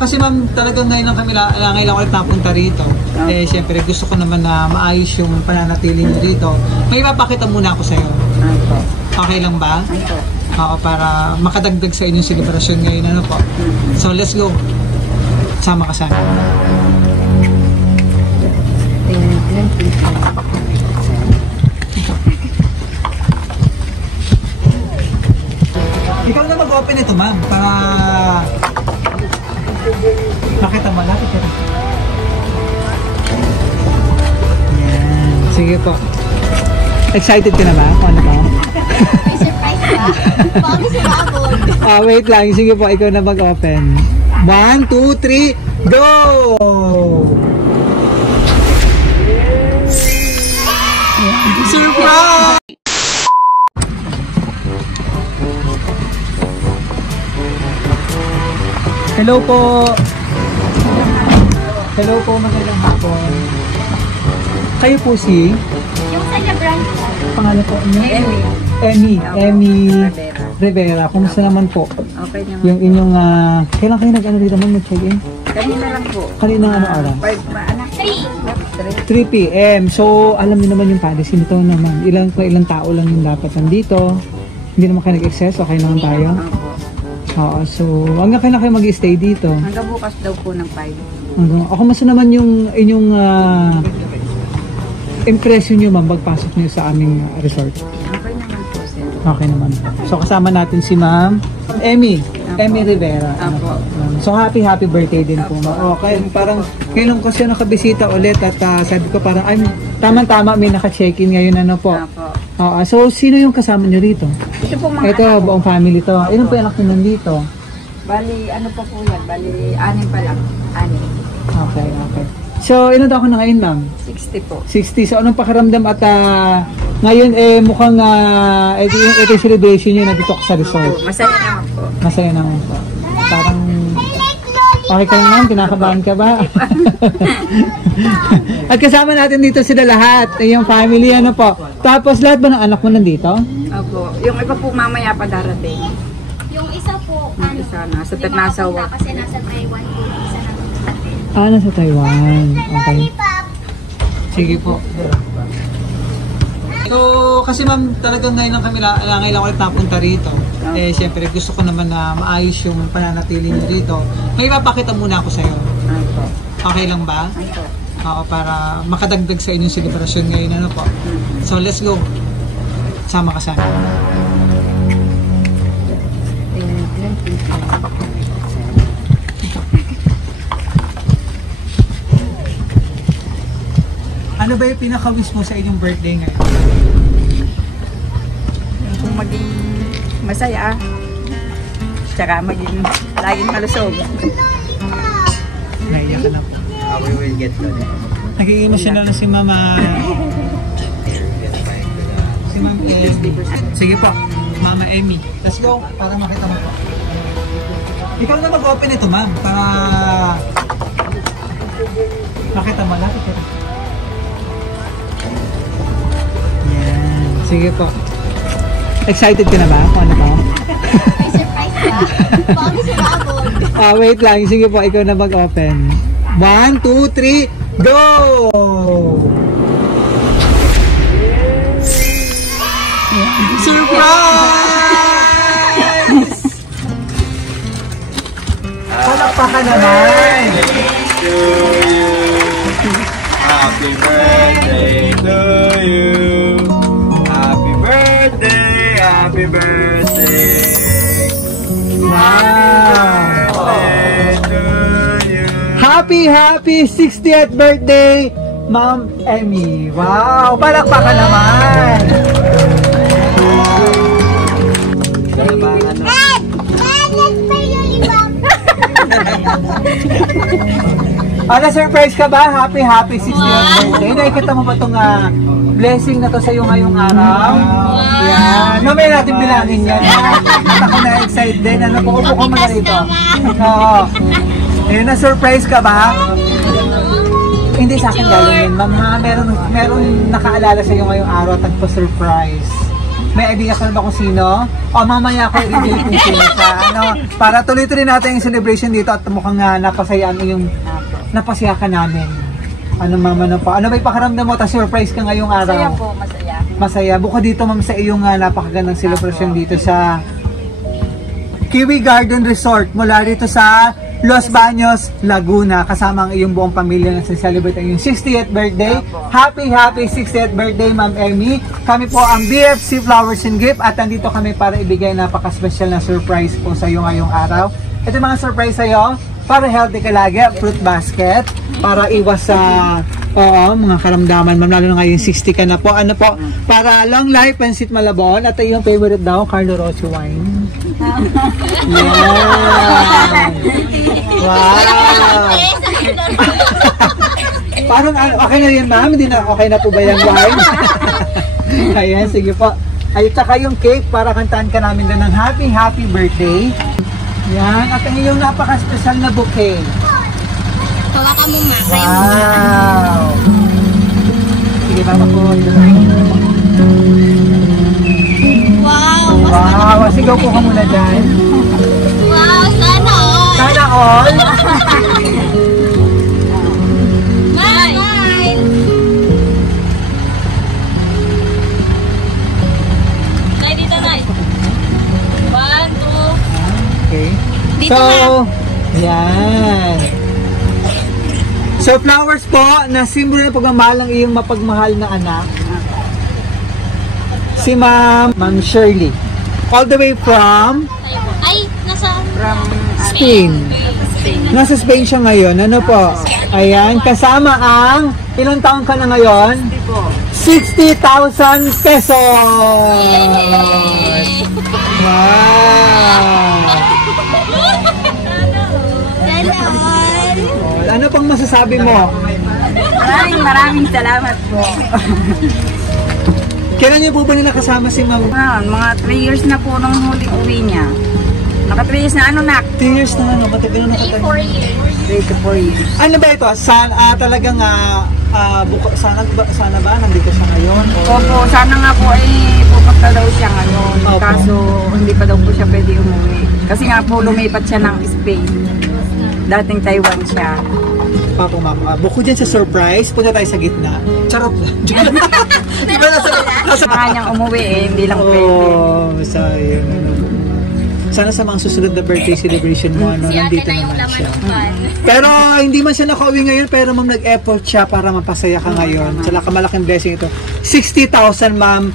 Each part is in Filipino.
kasi ma'am, talagang ngayon lang kami ngayon lang ulit napunta rito. Eh, syempre, gusto ko naman na maayos yung pananatili nyo rito. May mapakita muna ako sa'yo. Okay lang ba? Oo, para makadagdag sa inyong selebrasyon ngayon, ano po. So, let's go. Sama ka sana. Ikaw na mag-open ito, ma'am, para makita mo natin. Yan. Sige po. Excited ka na ba? Ano ba? May surprise ba? Bago sa babod. Wait lang. Sige po, ikaw na mag-open. 1, 2, 3, go! Surprise! Hello po. Hello po, magandang hapon. Kayo po si? Yung kanya branch po. Pangalan po niyo? Emmy Rivera. Kumusta naman po? Okay naman. Yung inyong, kailan kayo nag-ano dito ma'am, mag-check-in? Kanina lang po. Kanina ano oras? 3. 3 p.m. So, alam niyo naman yung policy nito naman. Ilang tao lang yung dapat nandito. Hindi naman kayo nag-excess. Okay naman tayo? Oo. So, hanggang kailan kayo mag-stay dito? Hanggang bukas daw po ng 5. Ako mas naman yung inyong impression nyo ma'am pagpasok nyo sa aming resort. Okay naman po, sir. Okay naman po. So kasama natin si ma'am Emmy Rivera. So happy birthday din po ma'am. Okay, parang kailan ko siya nakabisita ulit at sabi ko parang ay tama-tama may naka-check-in ngayon ano po. So sino yung kasama nyo rito? Ito po mga ito, buong family to. Ilan po yung anak nyo nandito? Bali, ano po yan? Bali, 6 pa lang. 6. Okay. So, ilan daw ako na ngayon, ma'am? 60 po. 60. So, anong pakiramdam at ngayon mukhang ito yung celebration nyo nandito ka sa resort? Masaya naman po. Masaya naman po. Parang okay ka lang ma'am? Kinakabahan ka ba? At kasama natin dito sila lahat. Yung family, ano po. Tapos, lahat ba ng anak mo nandito? Opo. Yung iba po mamaya pa darating. Yung isa po, Isa nasa work. Kasi nasa Taiwan po. Isa na. Nasa Taiwan. Okay. Sige po. So, kasi ma'am, talagang ngayon lang kami ngayon lang ulit napunta rito. Eh, syempre, gusto ko naman na maayos yung pananatili nyo rito. May mapakita muna ako sa'yo. Okay lang ba? Oo, para makadagdag sa inyong selebrasyon ngayon, ano po. So, let's go. Sama ka sana. Ano ba yung pinaka-wish mo sa inyong birthday ngayon? Kung maging masaya, tsaka maging laging malusog. Naiyak ka na po. We will get to it. Nag-i-emotional na si Mama. Si Ma'am Emmy. Sige po, Mama Emmy. Let's go, para makita mo po. Ikaw na mag-open ito, ma'am, para makita mo. Lapit ka. Yan. Sige po. Excited ka na ba? Kung ano ba? May surprise ba? Bago sa babod. Wait lang. Sige po, ikaw na mag-open. 1, 2, 3, go! Surprise! Palakpakan naman! Happy birthday to you. Happy birthday, happy birthday. Wow! To you. Happy 60th birthday, Ma'am Emmy. Wow! Palakpakan naman! Na-surprise ka ba? Happy 60th birthday. Nakikita mo ba itong blessing na to sa iyo ngayong araw? Yan. Mamaya natin bilangin yan. At ako na-excite din. Ano po? Upo ko muna rito. Oo. Na-surprise ka ba? Hindi sa akin galing yun, ma'am ha. Meron nakaalala sa iyo ngayong araw at nagpa-surprise. May idea ka na ba kung sino? O mamaya ako i-reveal kung sino siya. Ano, para tuloy-tuloy natin yung celebration dito at mukhang napasaya napasaya ka namin. Ano mama na pa? Ano ba ipakaramdam mo? Tas surprise ka ngayong araw? Masaya po, masaya. Masaya. Bukod dito ma'am sa iyong napakagandang celebration dito sa Kiwi Garden Resort mula rito sa Los Baños, Laguna, kasama ang iyong buong pamilya na celebrate ang iyong 60th birthday. Happy 60th birthday, Ma'am Emmy. Kami po ang BFC Flowers and Gift at nandito kami para ibigay napaka-special na surprise po sa iyo ngayong araw. Ito mga surprise sa iyo, para healthy ka lagi, fruit basket, para iwas sa mga karamdaman, ma'am, lalo na ngayon 60 ka na po. Ano po, para long life, Pansit Malabon, at iyong favorite daw, Carlo Rocio wine. Yeah. Wow! Parang okay na yun, ma'am? Hindi na okay na po ba yung wine? Ayan, sige po. Ay, tsaka yung cake para kantaan ka namin doon ng happy birthday. Yan, at ang iyong napaka-special na bouquet. Hawakan mo ma. Wow! Sige, mama po. Wow! Wow! Sigaw po ka muna dyan. Wow! Sana all! Sana all! Smile! Nay, dito nay. 1, 2. Okay. Dito So, yan. So, flowers po na simbolo ng pagmamahal ng iyong mapagmahal na anak. Si Ma'am Shirley. All the way from Ay, nasa... Spain. Nasa Spain siya ngayon. Ano po? Ayan. Kasama ang, ilang taon ka na ngayon? 60,000 pesos! Wow! Sana all! Ano pang masasabi mo? Maraming salamat po. Kailan niyo po ba nila kasama si Ma'am? Mga 3 years na po nung huling uwi niya. Naka 3 years na ano nak? 2 years na ano? Matagal na nakatagal. 4 years. 3 to 4 years. Ano ba ito? Talagang sana ba nandito siya ngayon? Opo, sana nga po ay pupunta daw siya ngayon. Opo. Kaso hindi pa daw po siya pwede umuwi. Kasi nga po lumipat siya ng Spain. Dating Taiwan siya. Papo ma'am, bukod dyan sa surprise, punta tayo sa gitna. Charot lang. Di ba nasa... Mga niyang umuwi hindi lang pwede. Oh, sayang. Sana sa mga susunod na birthday celebration mo, Si ate nandito na yung naman laman siya. ng pan. Pero hindi man siya nakauwi ngayon, pero ma'am nag-effort siya para mapasaya ka ngayon. Salamat, malaking blessing ito. 60,000 ma'am.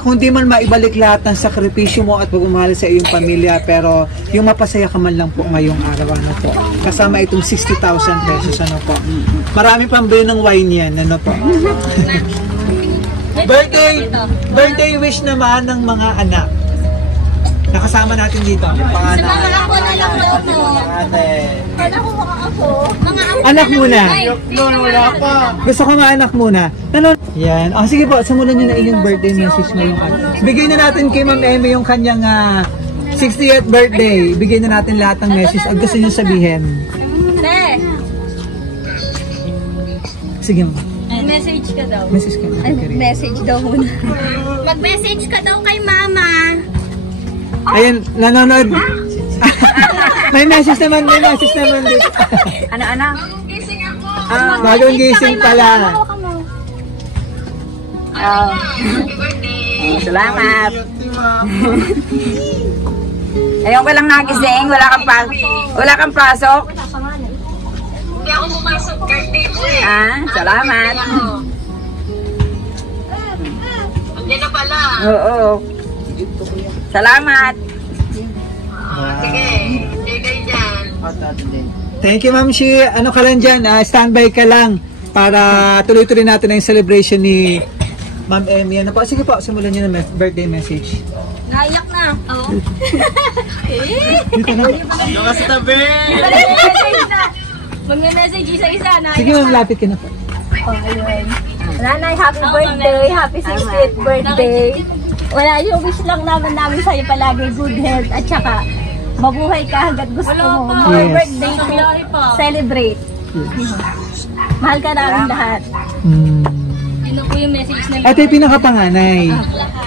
Kung di man maibalik lahat ng sakripisyo mo at pagmamahal sa iyong pamilya, pero yung mapasaya ka man lang po ngayong araw, ano po. Kasama itong 60,000 pesos, ano po. Marami pang bilhin ng wine yan, ano po. Birthday wish naman ng mga anak. Nakasama natin dito. Sa mga ako na lang ako. Anak ko mga ako. Mga ako Anak muna. Wala pa. Gusto ko maanak muna. Yan. Sige po, simulan niyo na inyong birthday message ngayong araw. Bigay na natin kay Ma'am Emmy yung kanyang 60th birthday. Bigay na natin lahat ng message at gusto niyo sabihin. Te, Sige ma'am. message ka daw. Message ka. Message daw muna. Mag-message ka daw kay mama. Ayan, nanonood. May message naman dito. Ano? Bagong gising pala. Salamat. Ayaw ko lang nagising, wala kang pasok. Hindi ako pumasok birthday mo eh. Salamat. Hindi na pala. Oo. Salamat. Sige, bigay dyan. Thank you Ma'am Shi. Ano ka lang dyan? Standby ka lang para tuloy-tuloy natin ang celebration ni Ma'am Emmy. Ano po? Sige po, simulan niyo na birthday message. Naiyak na. Oo. Dito na. Yung sa tabi. Magme-message isa-isa. Sige ma'am, lapit ka na po. Nanay, happy birthday. Happy 60th birthday. Wala, yung wish lang naman namin sa'yo palagi good health at saka mabuhay ka hanggat gusto mo. More Yes. birthday to celebrate. Mahal ka namin lahat. Yun po yung message na Ate, pinakapanganay.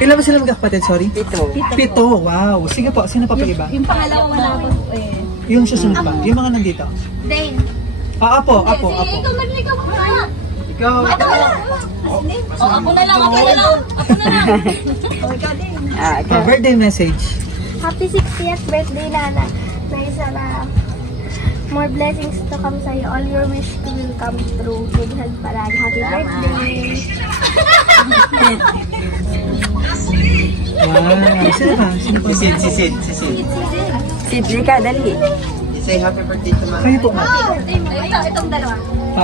Ilan ba sila magkakapatid? Sorry? 7. 7. Wow. Sige po, sino pa pa iba? Yung pangalawa wala po eh. Yung susunod pa. Yung mga nandito. Dane. Apo. Ikaw mag-ikaw ka. Ikaw. Ako na lang. Ako na lang. Birthday message. Happy 60th birthday, Nana. May sana more blessings to come sa'yo. All your wish will come true. Good health palagi. Happy birthday. Wow. Sino pa? Sino pa? Si Sid. Sidley ka, dali. Say happy birthday to Mama. Kayo po, ma'am. Itong dalawa.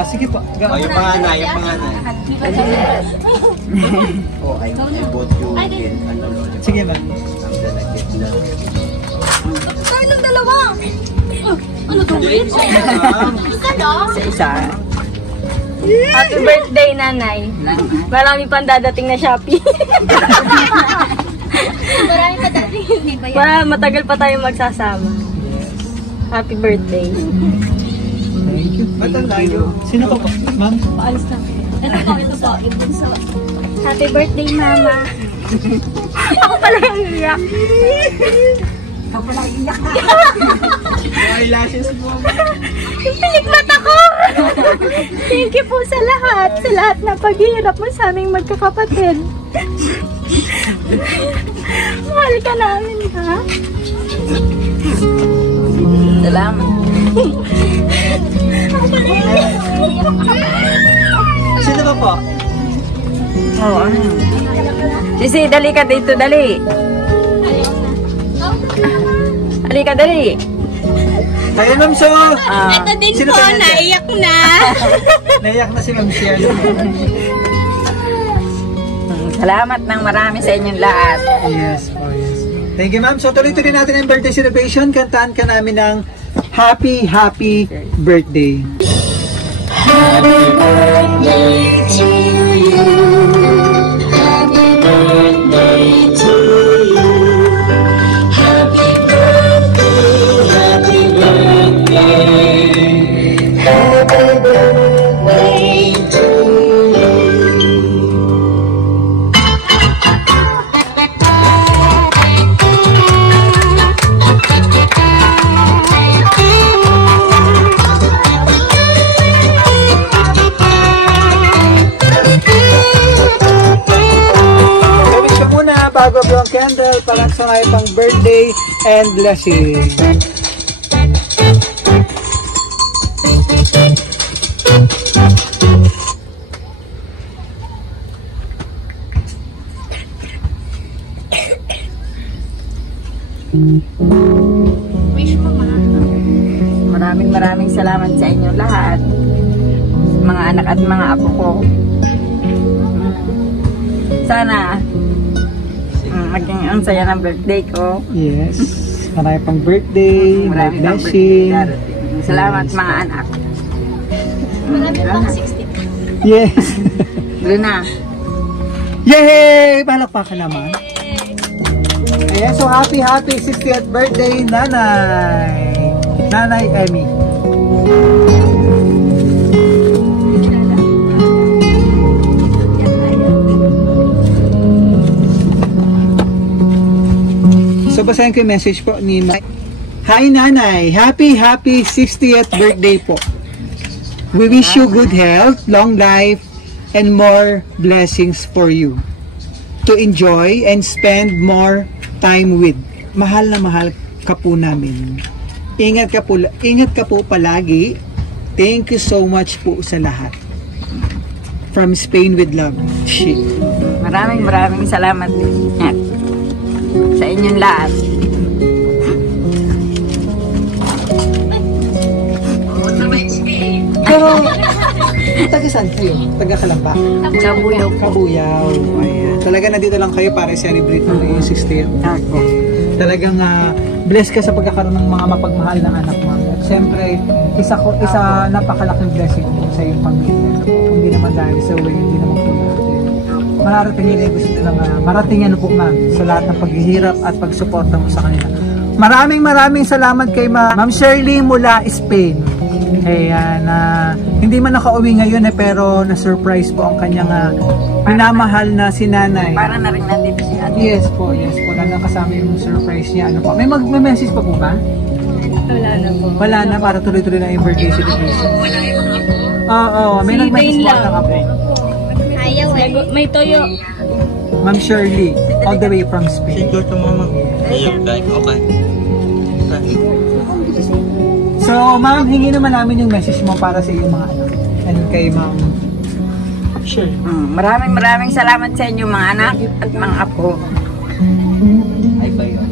Sige po. Oh, yung panganay. Oh, I bought you in ano, Lola. Sige, ma'am. I'm gonna get the... Saan yung dalawa? Ano to? Isa daw? Isa. Happy birthday, nanay. Marami pang dadating na Shopee. Marami pa dadating, hindi ba yan? Para matagal pa tayo magsasama. Happy birthday. Thank you. Matan tayo. Sino pa po? Ma'am? Paalis na. Ito po. Ito sa... Happy birthday, Mama. Ako pala yung iyak. Eyelashes mo. Pinikmat ako! Thank you po sa lahat. Sa lahat na paghihirap mo sa aming magkakapatid. Mahal ka namin, ha? Salamat. Sino pa po? Oo, ano? Sisi, dali ka dito, dali. Dali ka, dali. Kayo, Ma'am So. Ito din Sino po, pa yan? naiyak na. Naiyak na si Ma'am Shell. Salamat ng marami sa inyong lahat. Yes po, yes. Thank you, Ma'am. So, tuloy-tuloy natin ang birthday celebration. Kantaan ka namin ng happy birthday. Bago po ang candle, parang sanay pang birthday and blessing. Maraming salamat sa inyong lahat. Mga anak at mga apo ko. Sana maging ang saya ng birthday ko. Yes. Marami pang birthday, may Marami pang blessing. birthday. Salamat mga anak. Marami pang 60. Yes. Doon na. Yay! Palakpakan naman. Ayan, so happy 60th birthday, Nanay. Nanay Emmy. So basahin ko yung message po ni Mike. Hi Nanay, happy 60th birthday po. We wish you good health, long life, and more blessings for you to enjoy and spend more time with. Mahal na mahal ka po namin. Ingat ka po palagi. Thank you so much po sa lahat. From Spain with love. She. Maraming salamat sa inyong lahat. Pero, taga saan kayo? Taga Kalamba? Kabuyaw po. Kabuyaw. Ayan. Talaga nandito lang kayo para celebrate mo yung 60th. Ako. Talagang blessed ka sa pagkakaroon ng mga mapagmahal na anak mo. At siyempre, isa napakalaking blessing po sa iyong pamilya. Hindi naman dahil sa way, hindi naman po natin. Mararating nila yung gusto nilang maratingan po ma'am sa lahat ng paghihirap at pagsuporta mo sa kanila. Maraming salamat kay Ma'am Shirley mula Spain. Kaya hindi man nakauwi ngayon pero na-surprise po ang kanyang minamahal na si nanay. Para na rin nandito si ate. Yes po. Lalo kasama yung surprise niya. Ano po? May message pa po ba? Wala na po. Wala na, para tuloy-tuloy na yung birthday celebration. Oo, may nag-message po ng apo. Ayaw eh. May toyo. Ma'am Shirley, all the way from Spain. Go to mama. Okay. So, ma'am, hingi naman namin yung message mo para sa iyong mga anak. And kay ma'am Shirley. Maraming salamat sa inyo mga anak at mga apo. Ay ba yun?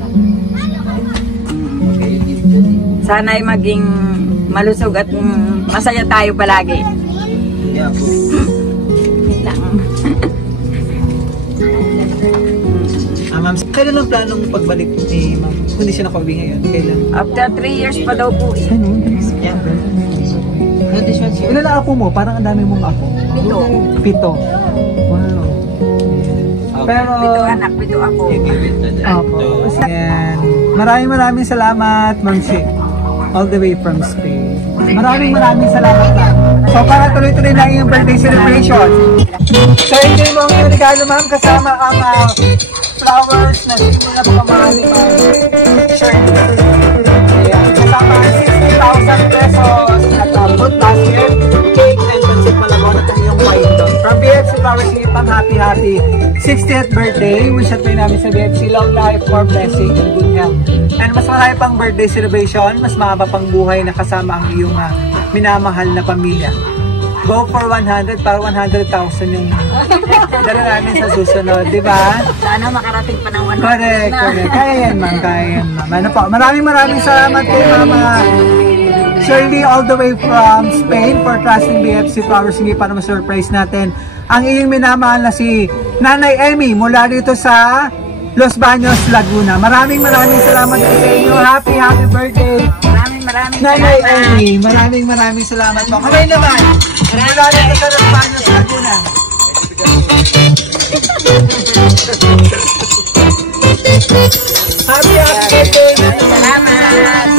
Sana ay maging malusog at masaya tayo palagi. Yeah po. Ma'am, kailan ang planong pagbalik ni ma'am? Kung hindi siya nakauwi ngayon, kailan? After 3 years pa daw po eh. Yeah. Ilan ang apo mo? Parang ang dami mong apo. 7. Wow. Pero, 7 anak, 7 ako. Opo. Ayan. Maraming salamat, Ma'am Shi. All the way from Spain. Maraming salamat na. So, para tuloy-tuloy na yung birthday celebration. So, enjoy mo ang regalo, ma'am, kasama ang flowers na sino na pagkamahal ni Ma'am Shirley. Ayan. Kasama ang 60,000 pesos at food basket, cake, and pancit malabon at ang iyong wine doon. From BFC Flowers, pang happy 60th birthday. Wish at may namin sa BFC, long life, more blessing, and good health. And mas marami pang birthday celebration, mas mahaba pang buhay na kasama ang iyong minamahal na pamilya. Go for 100 para 100,000 yung dala namin sa susunod, di ba? Sana makarating pa ng 100 Correct. Kaya yan, ma'am. Ano po, maraming salamat kay Mama Shirley all the way from Spain for trusting BFC Flowers Hindi para ma-surprise natin ang iyong minamahal na si Nanay Emmy mula dito sa Los Baños, Laguna. Maraming salamat po sa inyo. Happy birthday! Maraming Nanay salamat. Emmy, maraming salamat po. Kamay naman! Mula dito sa Los Baños, Laguna. Happy birthday! Salamat.